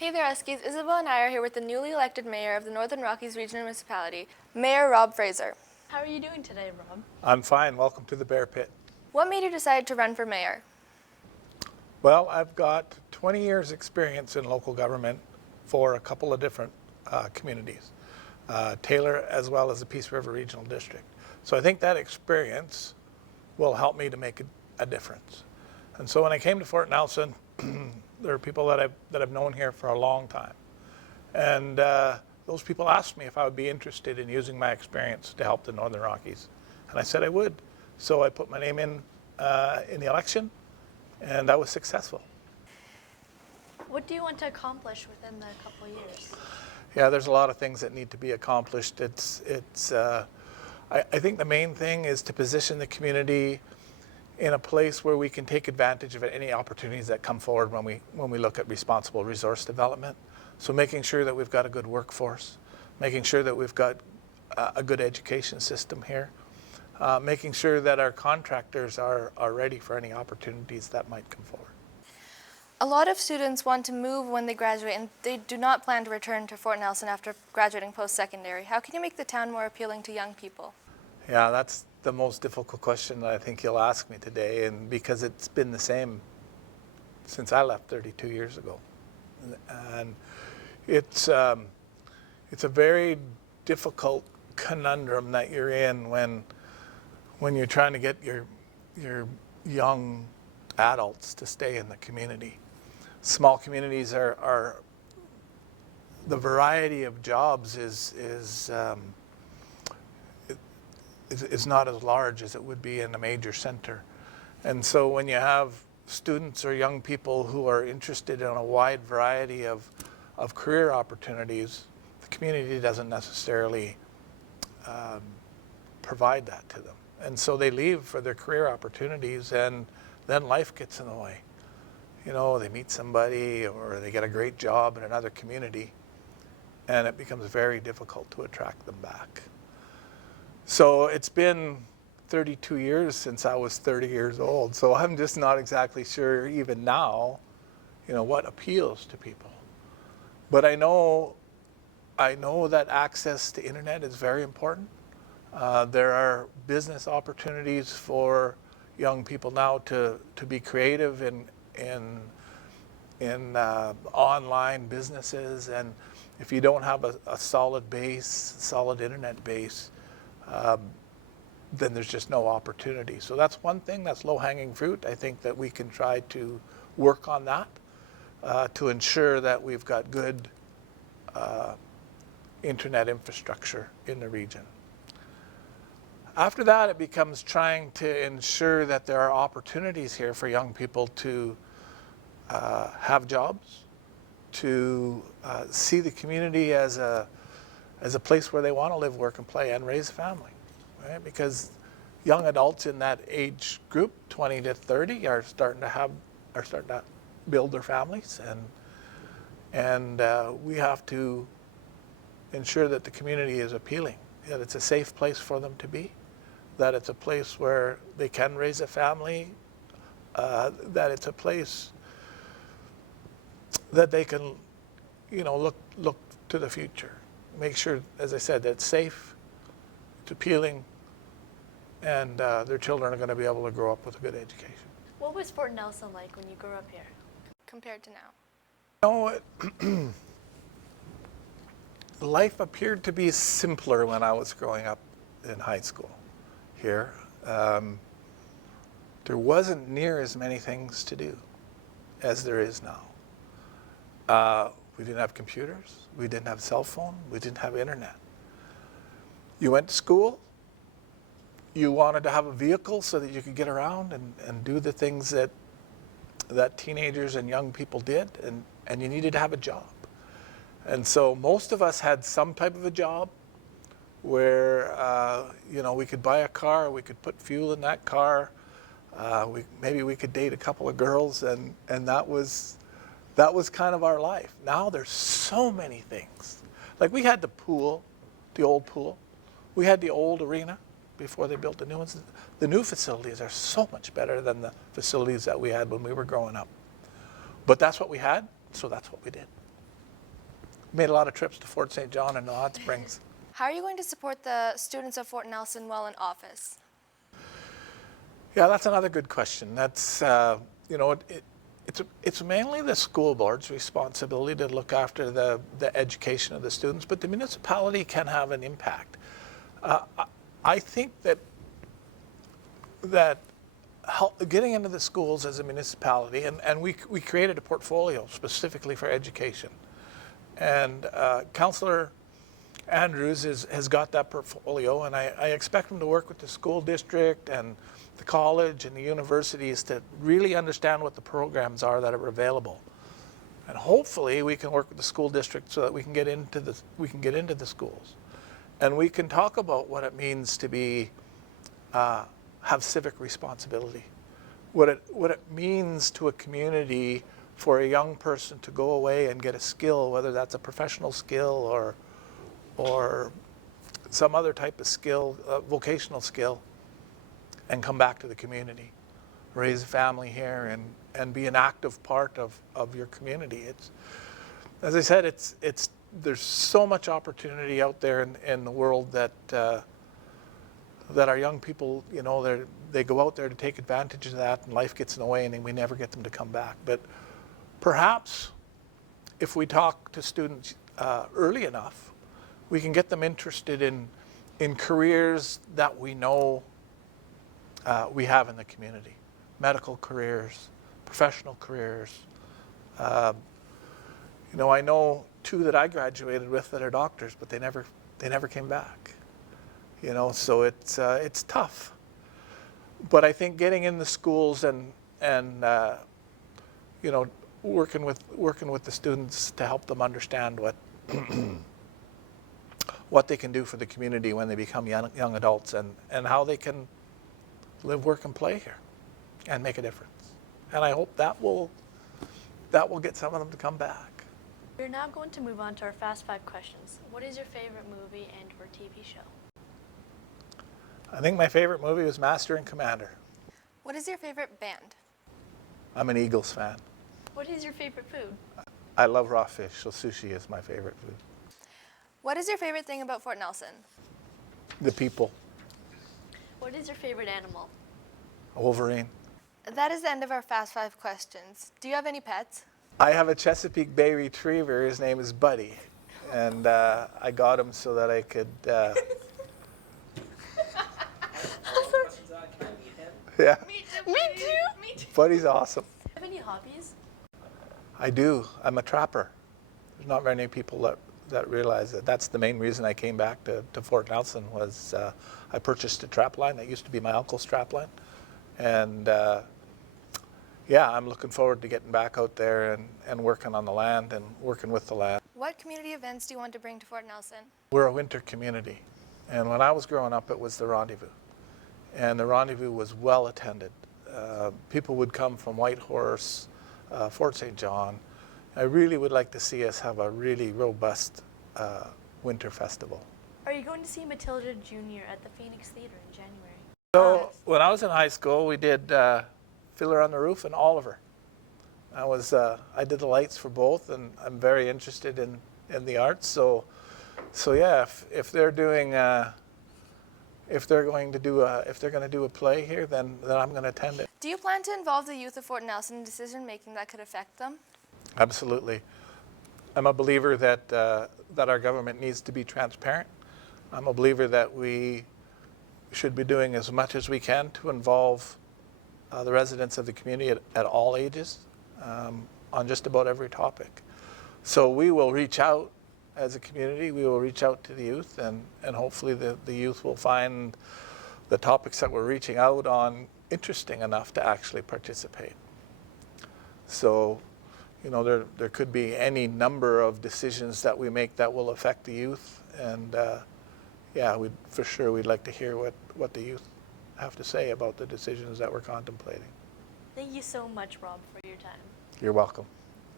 Hey there, Huskies. Isabel and I are here with the newly elected mayor of the Northern Rockies Regional Municipality, Mayor Rob Fraser. How are you doing today, Rob? I'm fine. Welcome to the Bear Pit. What made you decide to run for mayor? Well, I've got 20 years experience in local government for a couple of different communities, Taylor as well as the Peace River Regional District. So I think that experience will help me to make a difference. And so when I came to Fort Nelson, there are people that I've known here for a long time. And those people asked me if I would be interested in using my experience to help the Northern Rockies. And I said I would. So I put my name in the election, and I was successful. What do you want to accomplish within the couple of years? Yeah, there's a lot of things that need to be accomplished. I think the main thing is to position the community in a place where we can take advantage of any opportunities that come forward when we look at responsible resource development. So making sure that we've got a good workforce, making sure that we've got a good education system here, making sure that our contractors are ready for any opportunities that might come forward. A lot of students want to move when they graduate and they do not plan to return to Fort Nelson after graduating post-secondary. How can you make the town more appealing to young people? Yeah, that's the most difficult question that I think you'll ask me today, and because it's been the same since I left 32 years ago. And it's a very difficult conundrum that you're in when you're trying to get your young adults to stay in the community. Small communities are the variety of jobs is not as large as it would be in a major center. And so when you have students or young people who are interested in a wide variety of career opportunities, the community doesn't necessarily provide that to them. And so they leave for their career opportunities, and then life gets in the way. You know, they meet somebody or they get a great job in another community, and it becomes very difficult to attract them back. So it's been 32 years since I was 30 years old, so I'm just not exactly sure even now, you know, what appeals to people. But I know that access to internet is very important. There are business opportunities for young people now to be creative in online businesses, and if you don't have a solid internet base, then there's just no opportunity. So that's one thing, that's low-hanging fruit. I think that we can try to work on that to ensure that we've got good internet infrastructure in the region. After that, it becomes trying to ensure that there are opportunities here for young people to have jobs, to see the community as a place where they want to live, work, and play, and raise a family, right? Because young adults in that age group, 20 to 30, are starting to build their families, and we have to ensure that the community is appealing, that it's a safe place for them to be, that it's a place where they can raise a family, that it's a place that they can, you know, look to the future. Make sure, as I said, that it's safe, it's appealing, and their children are going to be able to grow up with a good education. What was Fort Nelson like when you grew up here? Compared to now? No, life appeared to be simpler when I was growing up in high school here. There wasn't near as many things to do as there is now. We didn't have computers, we didn't have cell phone, we didn't have internet. You went to school, you wanted to have a vehicle so that you could get around and do the things that teenagers and young people did, and you needed to have a job. And so most of us had some type of a job where you know, we could buy a car, we could put fuel in that car, maybe we could date a couple of girls, and that was kind of our life. Now there's so many things. Like we had the pool, the old pool. We had the old arena before they built the new ones. The new facilities are so much better than the facilities that we had when we were growing up. But that's what we had, so that's what we did. made a lot of trips to Fort St. John and Hot Springs. How are you going to support the students of Fort Nelson while in office? Yeah, that's another good question. That's, you know, it's mainly the school board's responsibility to look after the education of the students, but the municipality can have an impact. I think that getting into the schools as a municipality, and we created a portfolio specifically for education. And Councillor Andrews has got that portfolio, and I expect him to work with the school district and the college and the universities to really understand what the programs are that are available. And hopefully we can work with the school district so that we can get into the schools. And we can talk about what it means to be have civic responsibility. What it means to a community for a young person to go away and get a skill, whether that's a professional skill or some other type of skill, vocational skill, and come back to the community, raise a family here, and be an active part of your community. It's, as I said, there's so much opportunity out there in the world that our young people, you know, they go out there to take advantage of that, and life gets in the way, and then we never get them to come back. But perhaps if we talk to students early enough, we can get them interested in careers that we know we have in the community. Medical careers, professional careers. You know, I know 2 that I graduated with that are doctors, but they never came back. You know, so it's tough. But I think getting in the schools and you know, working with the students to help them understand what they can do for the community when they become young adults, and how they can live, work, and play here and make a difference. And I hope that will get some of them to come back. We're now going to move on to our Fast 5 questions. What is your favorite movie and or TV show? I think my favorite movie was Master and Commander. What is your favorite band? I'm an Eagles fan. What is your favorite food? I love raw fish, so sushi is my favorite food. What is your favorite thing about Fort Nelson? The people. What is your favorite animal? A Wolverine. That is the end of our Fast 5 questions. Do you have any pets? I have a Chesapeake Bay Retriever. His name is Buddy. And I got him so that I could... Yeah. Me too. Buddy's awesome. Do you have any hobbies? I do. I'm a trapper. There's not very many people that realize that. That's the main reason I came back to Fort Nelson was I purchased a trap line that used to be my uncle's trap line. And yeah, I'm looking forward to getting back out there and working on the land and working with the land. What community events do you want to bring to Fort Nelson? We're a winter community. And when I was growing up, it was the Rendezvous. And the Rendezvous was well attended. People would come from Whitehorse, Fort St. John. I really would like to see us have a really robust winter festival. Are you going to see Matilda Jr. at the Phoenix Theater in January? So when I was in high school, we did Fiddler on the Roof and Oliver. I did the lights for both, and I'm very interested in the arts. So yeah, if they're doing if they're going to do a play here, then I'm going to attend it. Do you plan to involve the youth of Fort Nelson in decision making that could affect them? Absolutely. I'm a believer that our government needs to be transparent. I'm a believer that we should be doing as much as we can to involve the residents of the community at all ages on just about every topic. So we will reach out as a community, we will reach out to the youth, and hopefully the youth will find the topics that we're reaching out on interesting enough to actually participate. So, you know, there could be any number of decisions that we make that will affect the youth, and yeah, for sure we'd like to hear what the youth have to say about the decisions that we're contemplating. Thank you so much, Rob, for your time. You're welcome.